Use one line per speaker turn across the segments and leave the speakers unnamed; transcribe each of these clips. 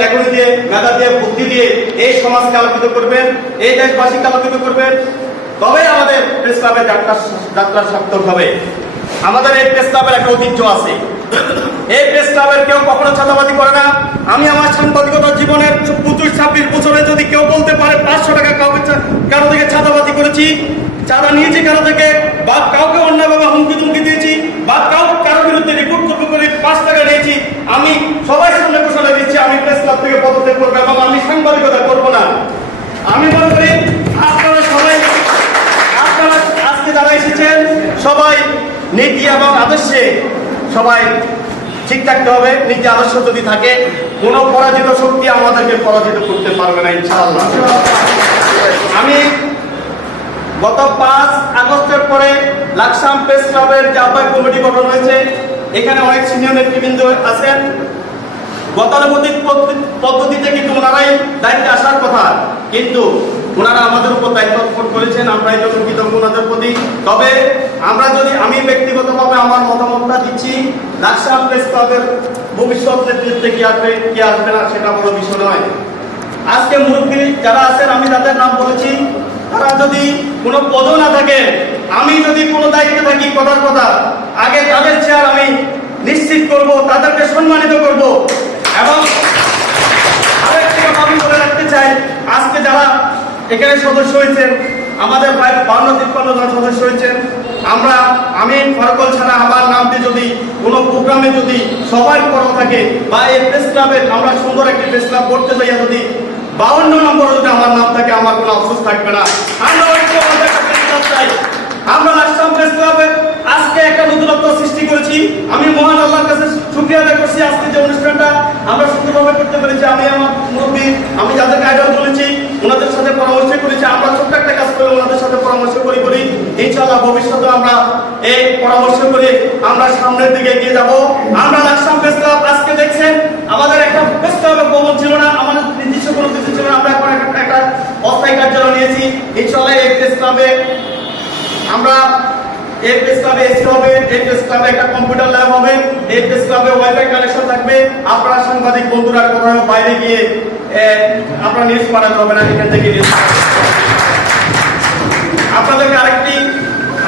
মেধা দিয়ে, বুদ্ধি দিয়ে এই সমাজকে আলোকিত করবেন, এই দেশবাসীকে আলোকিত করবেন। তবেই আমাদের প্রেস ক্লাবের যাত্রা যাত্রা সার্থক হবে। আমাদের এই প্রেস ক্লাবের একটা ঐতিহ্য আছে। এই প্রেস ক্লাবের কেউ কখনো ছাতাবাজি করে না। আমি আমার সাংবাদিকতা জীবনের পঁচিশ, ছাব্বিশ বছরে যদি কেউ বলতে পারে পাঁচশো টাকা কাউকে কারও থেকে ছাতাবাজি করেছি, চাঁদা নিয়েছি কারও থেকে, বা কাউকে অন্যভাবে হুমকি তুমকি দিয়েছি, বা কাউ কারও বিরুদ্ধে রিপোর্ট করে পাঁচ টাকা নিয়েছি আমি সবাই সামনে আমি থেকে পদত্যাগ করব এবং আমি সাংবাদিকতা করব না। আমি মনে করি আপনারা সবাই, আপনারা আজকে যারা এসেছেন, সবাই নীতি এবং আদর্শে সবাই ঠিক থাকতে হবে। নীতি আদর্শ যদি থাকে, কোনো পরাজিত শক্তি আমাদেরকে পরাজিত করতে পারবে না, ইনশাআল্লাহ। আমি গত পাঁচ আগস্টের পরে লাকসাম প্রেস ক্লাবের যে আহ্বায়ক কমিটি গঠন হয়েছে। এখানে অনেক সিনিয়র নেতৃবৃন্দ আছেন। গতানুগতিক পদ্ধতি- পদ্ধতিতে কিন্তু ওনারাই দায়িত্বে আসার কথা? কিন্তু ওনারা আমাদের উপর দায়িত্ব অর্পণ করেছেন, আমরা এই জন্য কৃতজ্ঞ ওনাদের প্রতি। তবে আমরা যদি, আমি ব্যক্তিগতভাবে আমার মতামতটা দিচ্ছি লাকসাম প্রেস ক্লাবের ভবিষ্যৎ নেতৃত্বে কি আসবে কি আসবে না, সেটা বড় বিষয় নয়। আজকে মুরব্বী যারা আছেন, আমি যাদের নাম বলেছি, তারা যদি কোনো পদ না থাকে, আমি যদি কোনো দায়িত্বে থাকি, কথার কথা, আগে তাদের চেয়ার আমি নিশ্চিত করব, তাদেরকে সম্মানিত করব। এবং আমি বলে রাখতে চাই, আজকে যারা এখানে সদস্য হয়েছেন, আমাদের প্রায় বান্ন তিপ্পান্ন জন সদস্য হয়েছেন, আমরা, আমি ফরকল ছাড়া আমার নাম দিয়ে যদি কোনো প্রোগ্রামে যদি সবাই করা থাকে, বা এই প্রেস ক্লাবে আমরা সুন্দর একটি প্রেস ক্লাব করতে যাইয়া যদি বাউন্ন নম্বরে যদি আমার নাম থাকে, আমার কোনো আফসোস থাকবে না। আমরা চাই। আমরা লাকসাম প্রেস ক্লাবে আজকে একটা নতুনত্ব সৃষ্টি করেছি। আমি মহান আল্লাহর কাছে শুক্রিয়া আদায় করছি আজকে যে অনুষ্ঠানটা আমরা সুন্দরভাবে করতে পেরেছি। আমি আমার মুরব্বী, আমি যাদেরকে আইডল বলেছি, ওনাদের সাথে পরামর্শ করেছি। আমরা ছোট্ট একটা কাজ করে ওনাদের সাথে পরামর্শ করি করি। ইনশাআল্লাহ ভবিষ্যতে আমরা এই পরামর্শ করে আমরা সামনের দিকে এগিয়ে যাব। আমরা লাকসাম প্রেস আজকে দেখছেন, আমাদের একটা প্রেস ক্লাবের ভবন ছিল না, আমাদের নির্দিষ্ট কোনো কিছু ছিল না। আমরা এখন একটা একটা অস্থায়ী কার্যালয় নিয়েছি। ইনশাআল্লাহ এই প্রেস ক্লাবে আমরা, এই প্রেস ক্লাবে এসি হবে, এই প্রেস একটা কম্পিউটার ল্যাব হবে। এই ক্লাবে ওয়াইফাই কানেকশন থাকবে। আপনারা সাংবাদিক বন্ধুরা কোথাও বাইরে গিয়ে আপনারা নিউজ পাঠাতে হবে না, এখান থেকে নিউজ আপনাদেরকে আরেকটি,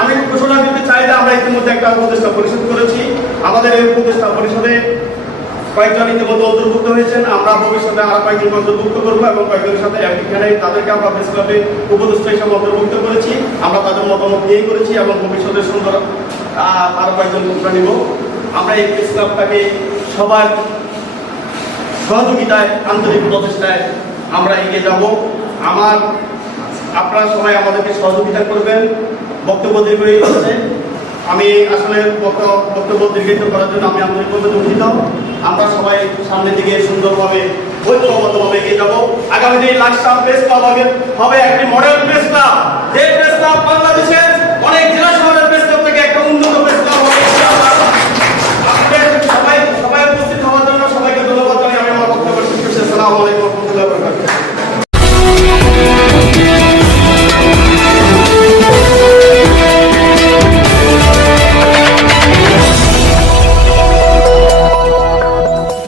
আমি ঘোষণা দিতে চাই যে আমরা ইতিমধ্যে একটা উপদেষ্টা পরিষদ করেছি। আমাদের এই উপদেষ্টা পরিষদে কয়েকজন ইতিমধ্যে অন্তর্ভুক্ত হয়েছেন। আমরা ভবিষ্যতে আরও কয়েকজন অন্তর্ভুক্ত করব এবং কয়েকজনের সাথে এখানে তাদেরকে আমরা প্রেস ক্লাবে উপদেষ্টা হিসাবে অন্তর্ভুক্ত করেছি। আমরা তাদের মতামত নিয়েই করেছি এবং ভবিষ্যতে সুন্দর আরও কয়েকজন লোকরা নিব। আমরা এই প্রেস ক্লাবটাকে সবার সহযোগিতায়, আন্তরিক প্রচেষ্টায় আমরা এগিয়ে যাব। আমার, আপনারা সবাই আমাদেরকে সহযোগিতা করবেন। বক্তব্য দীর্ঘই হচ্ছে আমি আসলে বক্ত- বক্তব্য দীর্ঘিত করার জন্য আমি আন্তরিকভাবে দুঃখিত। আমরা সবাই সামনের দিকে সুন্দরভাবে, ঐক্যবদ্ধভাবে এগিয়ে যাব। আগামী দিন লাকসাম প্রেস ক্লাব হবে একটি মডেল প্রেস ক্লাব